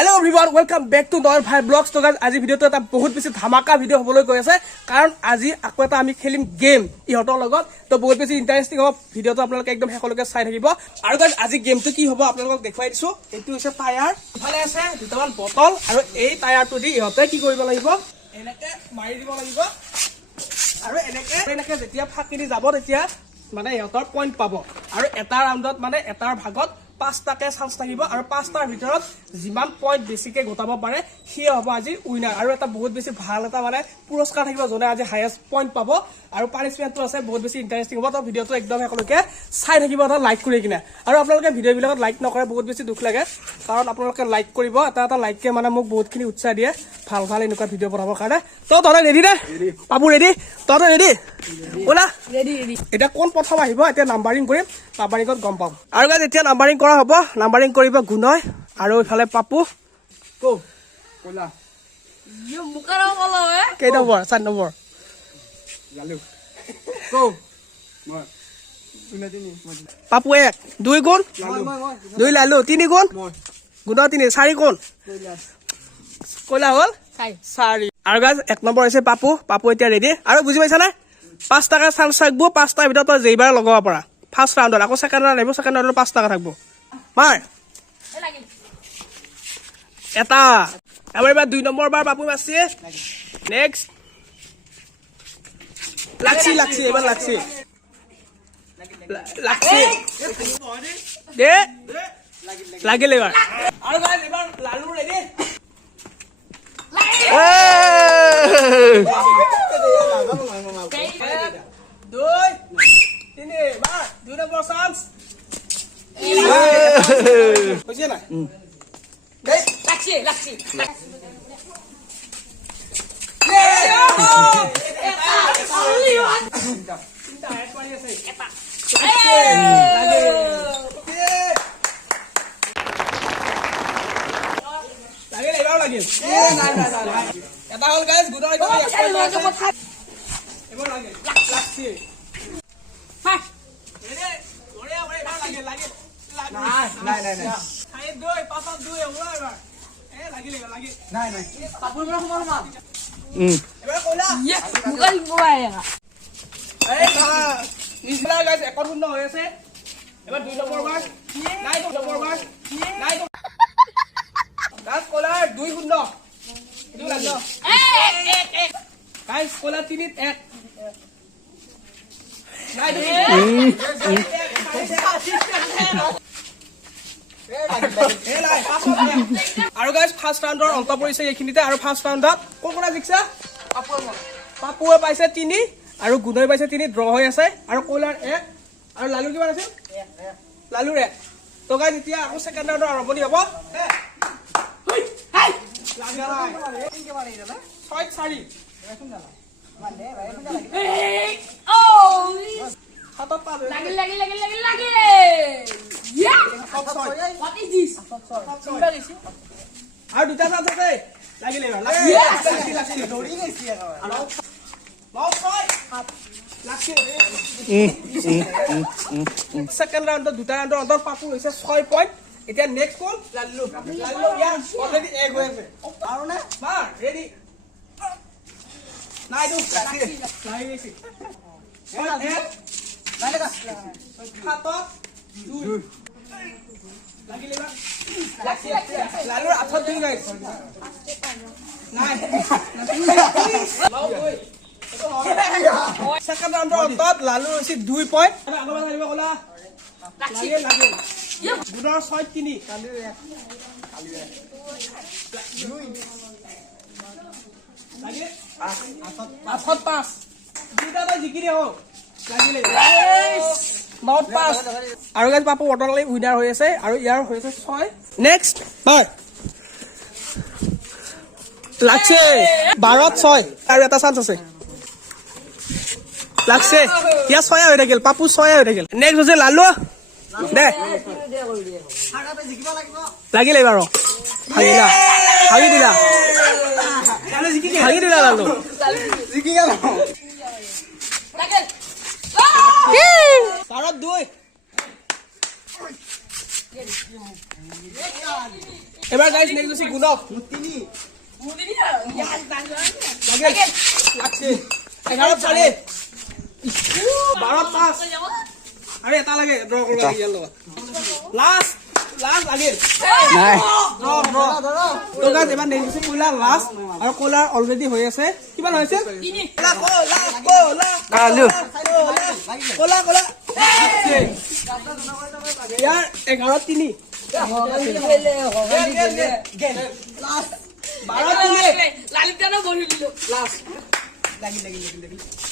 Hello everyone, welcome back to Noel Bhai Vlogs. So guys, আজি ভিডিওটো এটা বহুত বেছি ধামাকা ভিডিও হবলৈ গৈ আছে কাৰণ আজি আকৌ এটা আমি খেলিম গেম ইহতৰ লগত তো বহুত বেছি ইন্টাৰেস্টিং হ'ব ভিডিওটো আপোনালোকে একদম হেকলৈকে চাই থাকিব আৰু গাইস আজি গেমটো কি হ'ব আপোনালোকক দেখাই দিছো এটো হৈছে টায়াৰ ইফালে আছে দুটামান বটল আৰু এই টায়াৰটো দি ইহতে কি কৰিব লাগিব এনেকে মাৰি দিব লাগিব আৰু এনেকে যেতিয়া ফাকি দি যাব তেতিয়া মানে ইহতৰ পইণ্ট পাব আৰু এটা ৰাউণ্ডত মানে এটাৰ ভাগত 5টাকে চান্স থাকিব আৰু 5টাৰ ভিতৰত যিমান পইণ্ট বেছিকে গোটাব পাৰে সি হ'ব আজি উইনাৰ আৰু এটা বহুত বেছি ভাল এটা মানে পুৰস্কাৰ থাকিব জনে আজি হাইয়েস্ট পইণ্ট পাব আৰু পানিশমেন্টটো আছে বহুত বেছি ইন্টারেস্টিং হ'ব তো ভিডিওটো একদম একলৈকে চাই থাকিব এটা লাইক কৰি কিনে আৰু আপোনালোকে ভিডিও বিলাকত লাইক নকৰে বহুত বেছি দুখ লাগে কাৰণ আপোনালোকে লাইক কৰিব এটা লাইককে মানে মোক বহুতখিনি উৎসাহ দিয়ে ভাল এনেকুৱা ভিডিও বনাবৰ কাৰণে তো তহঁতে ৰেডি নে পাবু ৰেডি তহঁতে ৰেডি ওলা ৰেডি এটা কোন প্ৰথম আহিব এতিয়া নাম্বাৰিং কৰিম নাম্বাৰিংত গম পাম আৰু গাইস এতিয়া নাম্বাৰিং কৰা হ'ব নাম্বাৰিং কৰিব গুণয় আৰু ইফালে পাপু কো কোলা ইও মুকাৰা কলো এ কেই নম্বৰ 7 নম্বৰ লালু কো মই পাপু 1 2 গুণ 2 লালু 3 গুণ গুণা 3 4 গুণ কোলা হল 4 আৰু গাইস 1 নম্বৰ হৈছে পাপু এতিয়া ৰেডি আৰু বুজি পাইছা না 5 টাকা চান্স থাকবো 5টাৰ ভিতৰত তই যেইবাৰ লগাব পাৰা ফাৰ্স্ট ৰাউন্ডত আকৌ সেকেন্ড ৰাউন্ড আহিব সেকেন্ড ৰাউন্ডত 5 টাকা থাকবো মাৰ এটা এবাৰ 2 নম্বৰ বাৰ পাপু মাৰছি নেক্সট লাক্সি এবাৰ লাক্সি দে লাগিল এবাৰ আৰু গাইস এবাৰ লালু ৰেডি দুই নম্বৰ চান্স বুঝিয়ে না লাক্সি এটা হল গাইস গুডৰ এবাৰ লাগে লাক্সি আৰু গাইস ফাৰ্স্ট ৰাউন্ডৰ অন্ত পৰিছে এইখিনিতে আৰু ফাৰ্স্ট ৰাউণ্ডত কোন জিকছা পাপুৱে পাইছে 3 আৰু গুণই পাইছে 3 ড্ৰ হৈ আছে আৰু কলাৰ 1 আৰু লালু কিমান আছে লালুৰ 1 তো গাইস এতিয়া আকৌ সেকেন্ড ৰাউণ্ডৰ আৰম্ভণি হ'ব হই হাই লাগা কি মানে ইলা 6-4 মানে ভাই কোনটা লাগে ও হাতত পালে লাগিল ইয়া what is this আৰু দুটা চান্স আছে লাগিলে লাক্সি দৌৰি গৈছি আৰু লও কই লাক্সি সেকেন্ড ৰাউণ্ডত দুটা ৰাউণ্ডৰ অন্তৰ পাপু হৈছে 6 পইণ্ট এতিয়া নেক্সট কোন লালু ইয়া অলৰেডি 1 হৈ আছে আৰু না মাৰ ৰেডি নাই দু লাক্সি গৈছি নাই লাগা হাতত 2 লাগিলে লালুৰ আঠত 2 গাইস নাই লাও গৈ সেকেন্ড ৰাউণ্ডৰ অন্তত লালু হৈছে 2 পইণ্ট আগলৈ আহিব কলা লাগে গুণৰ 6-3 কালিৰ 1 লাগে আঠত 5 দুটা তই জিকি দে হওক লাগিলে নট পাস আৰু গাইস পাপু অটোমেটিক উইনাৰ হৈ আছে আৰু ইয়াৰ হৈ আছে 6 নেক্সট বাই লাক্সি 12ত 6 আৰু এটা চান্স আছে লাক্সি ইয়া 6 হৈ থাকিল পাপু 6 হৈ থাকিল নেক্সট হৈছে লালু দে হাৰাতে জিকিব লাগিব লাগিল এবাৰ ভাগি দিলা লালু জিকি গেল লাগিল Sarap 2. এবাৰ গাইজ নেক্সট হৈছে গুণক লাগে আছে 11-4 12-5 আরে এটা লাগে ড্র করব ইয়ার লগত লাস্ট লাগে নাই ড্র তো গাইজ এবাৰ নেক্সট হৈছে কইলা লাস্ট আৰু কইলা অলৰেডি হৈ আছে কিমান হৈছে কালু কলা ইয়াৰ 11-3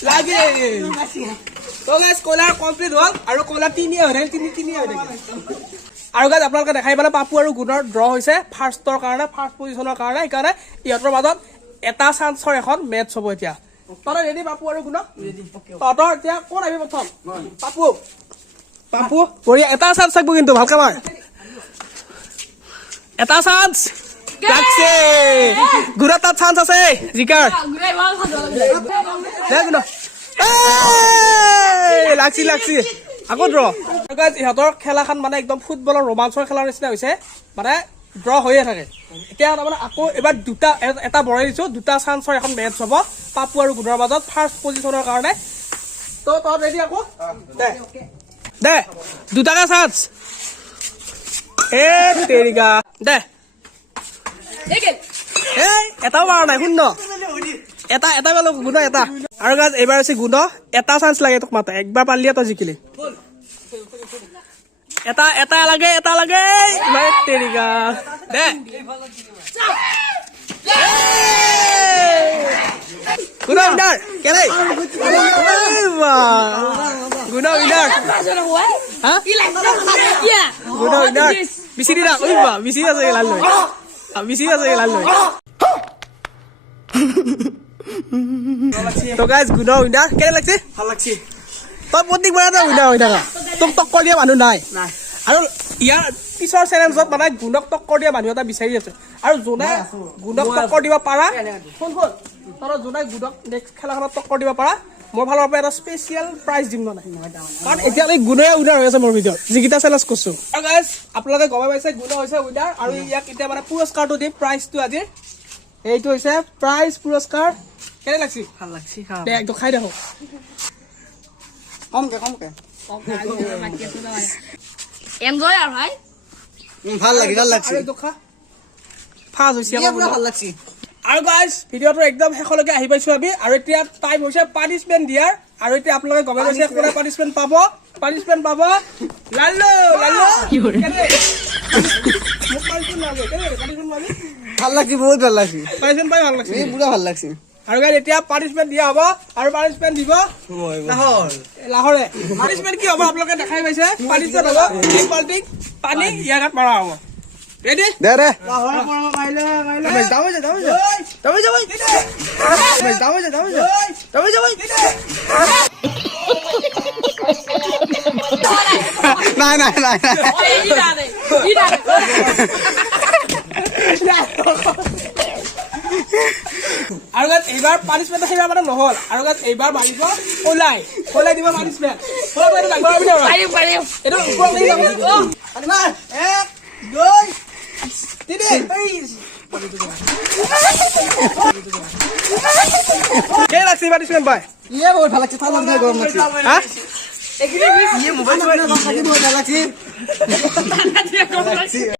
লাগে তো গাইজ কয়লাৰ কমপ্লিট হ'ল আৰু কয়লা 3 হৈ থাকে আৰু গাইজ আপোনালোকে দেখাই পালে পাপু আৰু গুণৰ ড্ৰ হৈছে ফাৰ্ষ্টৰ কাৰণে ফাৰ্ষ্ট পজিশ্যনৰ কাৰণে সেইকাৰণে ইহঁতৰ মাজত এটা চান্সৰ এখন মেটচ হ'ব এতিয়া তহঁতৰ ৰেডি পাপু আৰু গুণ তহঁতৰ এতিয়া কোন আহিবি প্ৰথম পাপু বঢ়িয়া এটা চান্স থাকিব কিন্তু ভালকে মাৰ এটা চান্স লাগছে গুণৰ তাত চান্স আছে জিকাৰ দে গুণ লাগছি আকৌ ড্ৰ ইহঁতৰ খেলাখন মানে একদম ফুটবলৰ ৰোমাঞ্চৰ খেলাৰ নিচিনা হৈছে মানে ড্ৰ হৈয়ে থাকে এতিয়া তাৰমানে আকৌ এবাৰ দুটা এটা বঢ়াই দিছো দুটা চান্সৰ এখন মেটচ হ'ব পাপু আৰু গুণৰ মাজত ফাৰ্ষ্ট পজিশ্যনৰ কাৰণে তো তহঁত ৰেডি আকৌ দে দুটাকে চান্স তেৰিকা দে এটাও মাৰা নাই শূন্য এটা পালো গুণ এটা আৰু গাইজ এইবাৰ হৈছে গুণ এটা চান্স লাগে তোক মাতা একবাৰ পাৰলি তই জিকিলি এটা লাগে তেৰিকা দে গুণ উইনাৰ কেলে গুণ উইনাৰ গুণ উইনাৰ বিচিৰি ৰাখ বিচি আছে লাল লৈ তো গাইজ গুণ উইনাৰ কেনে লাগছে ভাল লাগছে তই প্ৰত্যেকবাৰতে উইনাৰ হৈ থাকা তোক টক্কৰ দিয়া মানুহ নাই আৰু ইয়াৰ পিছৰ চেলেঞ্জত মানে গুণক টক্কৰ দিয়া মানুহ এটা বিচাৰি আছে আৰু যোনে গুণক টক্কৰ দিব পাৰা শুন তই যোনে গুণক নেক্সট খেলাখনত টক্কৰ দিব পাৰা মোৰ ফালৰ পৰা এটা স্পেচিয়েল প্ৰাইজ দিম নহয় কাৰণ এতিয়ালৈকে গুণে উইনাৰ হৈ আছে মোৰ ভিডিঅ'ত যিকেইটা চেলেঞ্জ কৰিছো আৰু গাইজ আপোনালোকে গমে পাইছে গুণ হৈছে উইনাৰ আৰু ইয়াক এতিয়া মানে পুৰস্কাৰটো দিম প্ৰাইজটো আজি এইটো হৈছে প্ৰাইজ পুৰস্কাৰ কেনে লাগছি ভাল লাগছে দে একদম খাই দেখো কমকে এনজয় আৰু ভাই ভাল লাগছে আৰু খা ফাজ হৈছে ভাল লাগছে আৰু গাইজ ভিডিঅ'টো একদম শেষলৈকে আহি পাইছো আমি আৰু এতিয়া টাইম হৈছে পানিচমেণ্ট দিয়াৰ আৰু এতিয়া আপোনালোকে গমে পাইছে কোনে পানিচমেণ্ট পাব লাল্লু ভাল লাগছে বহুত ভাল লাগছে পানিচমেণ্ট পাই ভাল লাগছে পুৰা ভাল লাগছে আৰু গাইজ এতিয়া পানিচমেণ্ট দিয়া হ'ব আৰু পানিচমেণ্ট দিব লাহৰে পানিচমেণ্ট কি হ'ব আপোনালোকে দেখাই পাইছে পানিচমেণ্ট হ'ব এক বাল্টিং পানী ইয়াৰ গাত মাৰা হ'ব ৰেডি দে নাই আৰু গাত এইবাৰ পানিচমেণ্ট সেইবাৰ মানে নহল আৰু গাত এইবাৰ মাৰিব ওলাই দিব পানিচমেণ্ট এইটো ওপৰত লাগি যাব এক দুই তিনি কে লাগছে পানিচমেণ্ট পাই ইয়ে বহুত ভাল লাগছে ঠাণ্ডা দিনে গৰম লাগছে হা ইয়ে মোবাইল বহুত ভাল লাগছে